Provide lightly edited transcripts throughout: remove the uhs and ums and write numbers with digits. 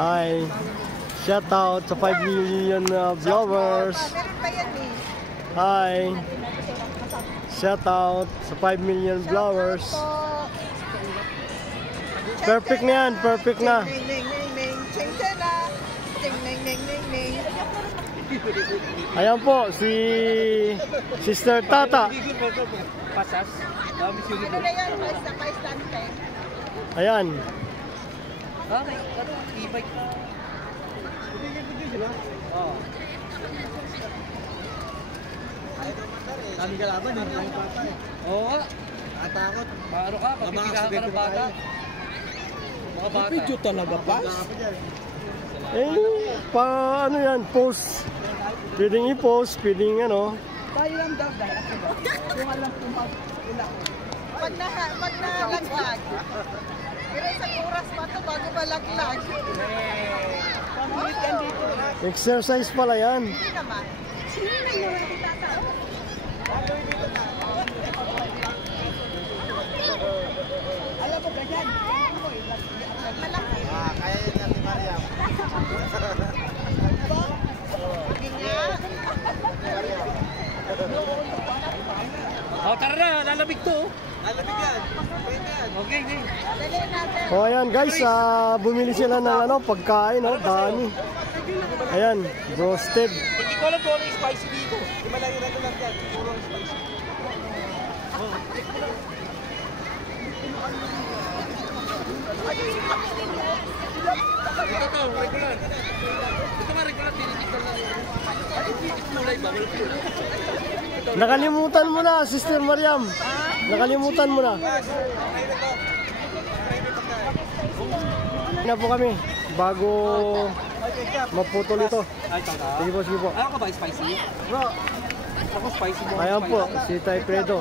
Hi. Shout out sa 5 million viewers. Hi. Shout out sa 5 million viewers. Perfect na yan, perfect na. Ayan po, si Sister Tata. Ayan. Kami kalaban eh, kami bata eh. Oo. Natakot. Paano ka? Pagpipikahan ka ng bata. Mga bata. Video talaga pa? Eh, pa ano yan, post. Pwedeng i-post, pwedeng ano. Tayo lang daw dahil ako ba? Kung alam kung mag-ulang. Pag nalaglag. Pero isang oras pa ito bago malaglag. Pamit yan dito. Exercise pala yan. Hindi naman. Sino na yung nagtatao? Alam mo ganyan. Malaki. Kaya yun natin Mariam. Oh, tara na, lalamig to. Lalamig yan. Okay, okay. Dali natin. O ayan guys, bumili sila ng ano, pagkain, oh, dami. Ayan, roasted. Hindi ko alam kung ano yung spicy dito. Di ba lang yung regular yan? Puro spicy. Ito, regular. Ito nga regular, tinitignan na. Kulay ba? Walang kulay. Nakalimutan mo na, Sister Mariam. Nakalimutan mo na. Na po kami, bago maputol ito. Ay, ito na. Sige po, sige po. Ano ka ba, spicy? Bro, ako spicy mo. Ayan po, si Tay Fredo.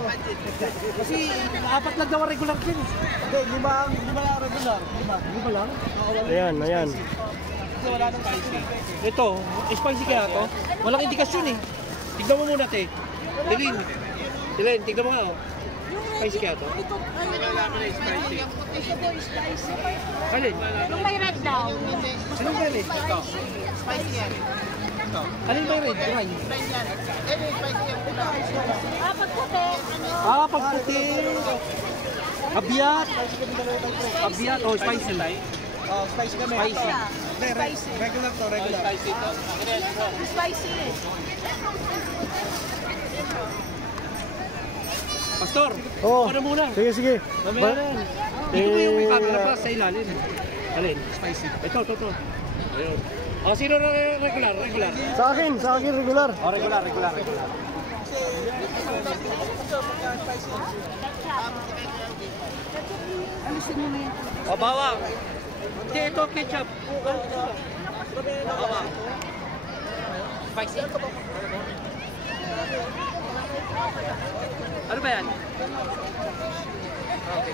Kasi apat lang daw ang regular dyan. Hindi, lima lang regular. Lima lang? Ayan, ayan. Kasi wala nang spicy. Ito, spicy kaya to? Walang indikasyon eh. Tignan mo muna, te. Tilin, tignan mo nga, oh. Spicy kaya to? Ito daw spicy. Alin? Yung may red daw. Anong ba rin? Spicy yan. Alin ba rin? Kumain. Pagputi. Pagputi. Abiyat. Abiyat. Oh, spicy. Oh, spicy kami. Spicy. Spicy. Regular to, regular. Spicy to. Spicy. Pastor, Oh, ano muna? sige, sige. Mamaya na yan. Dito ko yung may camera pa sa ilalim. Alin? Spicy. Ito. Ayun. Oh, sino na regular? Sa akin regular. Oh, regular. Oh, bawang. Hindi, ito ketchup. Bawang. Spicy. Ano ba yan? Okay.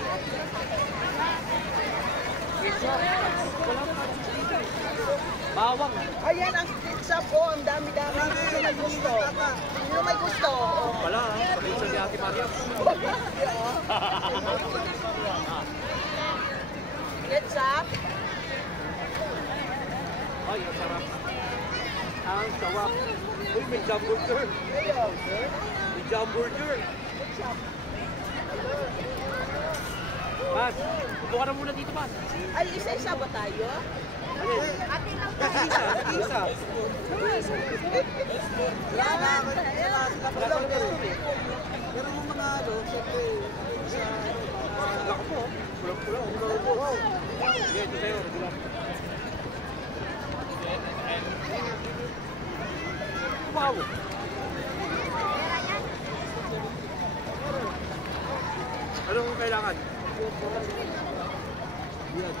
Bawang. Ayan ang pizza po. Ang dami-dami. Sino may gusto? Sino may gusto? Wala, pizza ni Ate Maria. Ketchup. Ay, ang sarap. Ang sarap. Uy, may jam burger. May jam burger. Mas, buka na muna dito, Mas. Ay, isa-isa ba tayo? Isa. Pero yung mga ano, siyempre, Ako po. Pulang-pulang. Sige, ito sa'yo. Regular. Wow! Anong kailangan? Yan.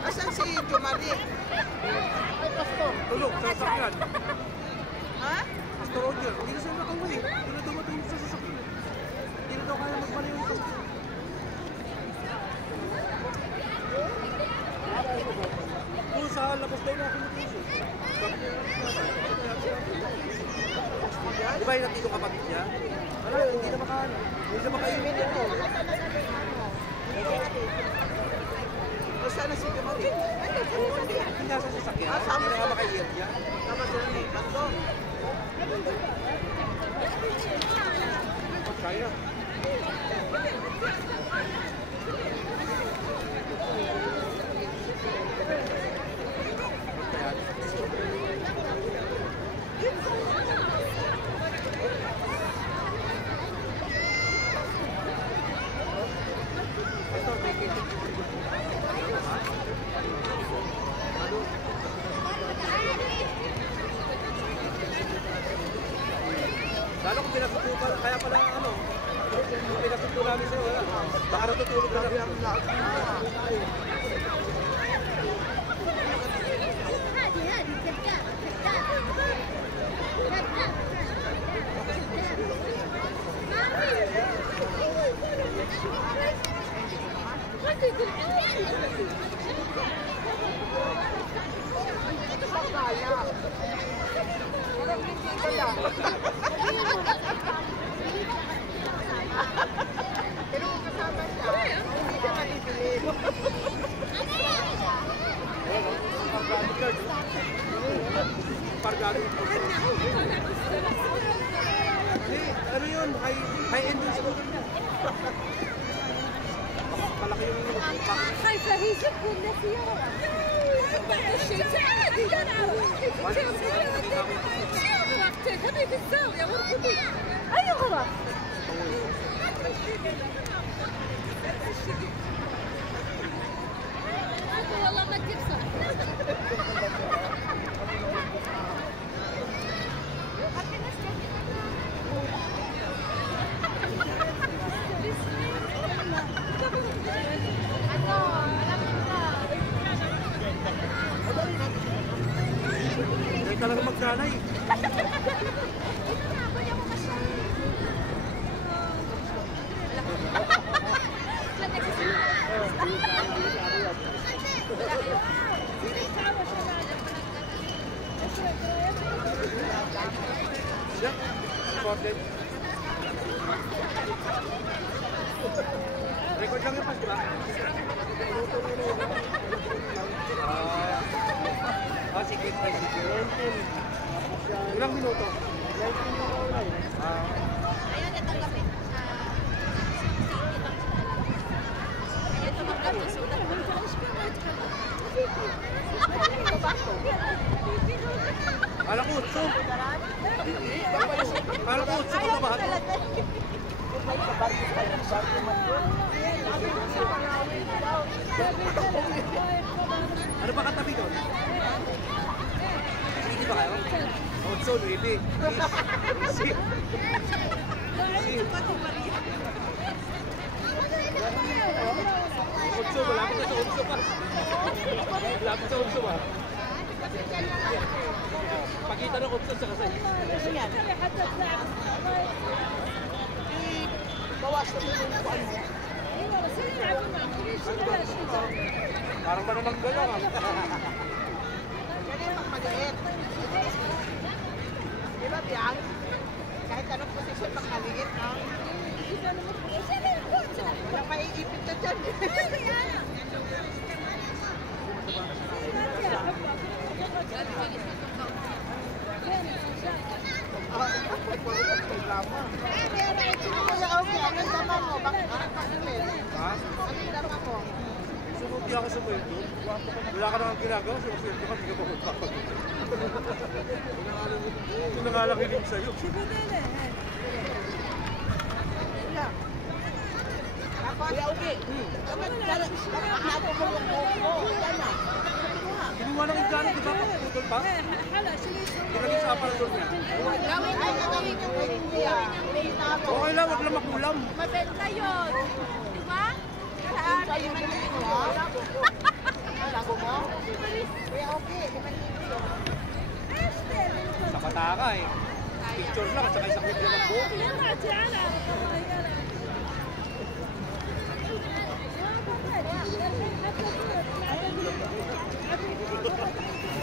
Asan si Jumari? Tulog, sa sasakyan. Ha? Pastor Roger, hindi na siya nakauwi. Hindi na dumating sa sasakyan. Hindi na daw kaya magbalik yung sasakyan. Kung sa labas daw na ako nag-isip. Di ba yung natito kapatid niya? Wala, hindi na makaano. Hindi na makaimit ito. Sana si Kamati. Hindi nasa sasakyan. Hindi na makaiyat niya. Tama sila ni Pasto. Kaya. Lalo kung pinasutukan, kaya pala ano, kung pinasutukan namin sa'yo, wala. Baka natutulog na lang. Pargado. Ano yun? High-end yung siguro niya. Malaki yung خايفة هي زبون السيارة. الشتاء عادي أنا شو وقتك هذي في الزاوية وركضي. أي غلط؟ والله ما تكسر. talaga magsanay. Siya, important. Record lang yung pas, di ba? Sige, sige. Ilang minuto? 19 na ako na eh. Ayun, ito kapit. Ayun, tumagal na sulat. Kala ko, utso. Kala ko, utso ko ba? Ano ba katabi doon? Hindi ba kayo? Otso, really? Si. Otso, malapit na sa Otso pa. Malapit sa Otso ba? Pakita ng Otso sa kasay. Bawas na mo yung kuwan mo. Parang manananggal lang ah. Ganyan pag maliit. Di ba, Biang? Kahit anong posisyon pag maliit, no? Walang maiipit na dyan. Anong dama mo? Bakit pakilin? Ha? Anong dama mo? Sunod di ako sa mwento. Wala ka nang ginagawa, sumuswento ka, hindi ka magpapag. Ito na nga lang hiling sa'yo. Kuya Ugi, bakit mo yung buhok mo? Yan na. Kinuha ng Indiano, di ba? Pagputol pa? Pinaging sa aparador niya. Gawin ay gagawin yung India. Okay lang, wag lang makulam. Mabenta yun. Di ba? Saan? Sa yung manito mo? Lago mo? Kuya Ugi, manito. Sa Bataka eh. Picture lang at saka isang video ng buhok.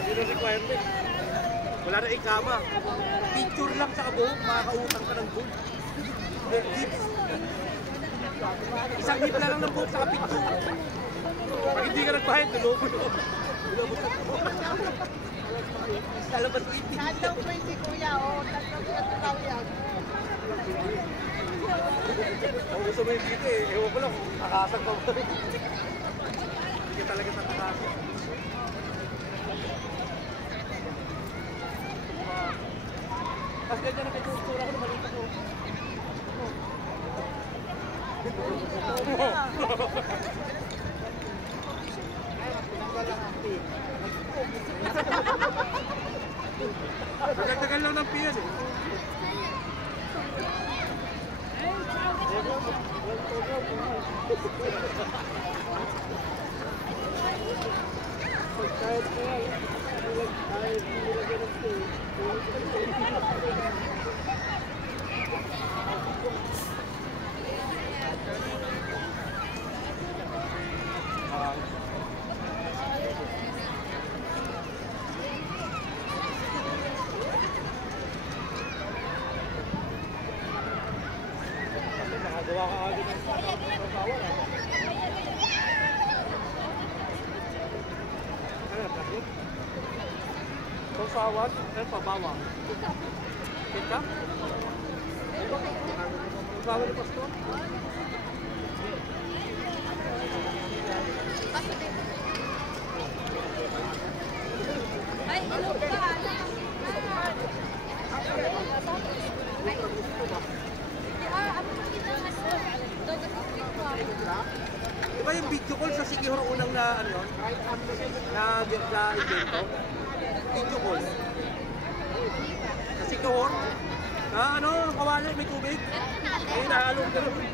Hindi na requirement. Wala na ikama. Picture lang sa buhok, makakautang ka ng gold. Gift. Isang hip lang ng buhok sa picture. Pag hindi ka nagbayad, tulobo yun. Lalabas ko iti. Tatlong 20 kuya, oh. Tatlong 20 yan. Kung gusto mo yung dito eh, ewan ko lang kung nakasag pa mo. Hindi ka talaga sa nakasag. Mas ganyan na kayo usura ko na malita ko. Tagal-tagal lang ng piyon eh. Nakagawa ka agad ng pagkawal. Ano na, plastic? Sausawan? Ano pa, bawang? Ketchup? Sausawan ni Pastor? Ay, ano ba? Diba yung video call sa Sigihor unang na ano yun? Na invento? Video call. Sa Sigihor? Na ano, kawali, may tubig? Ay, nahalong ka naman.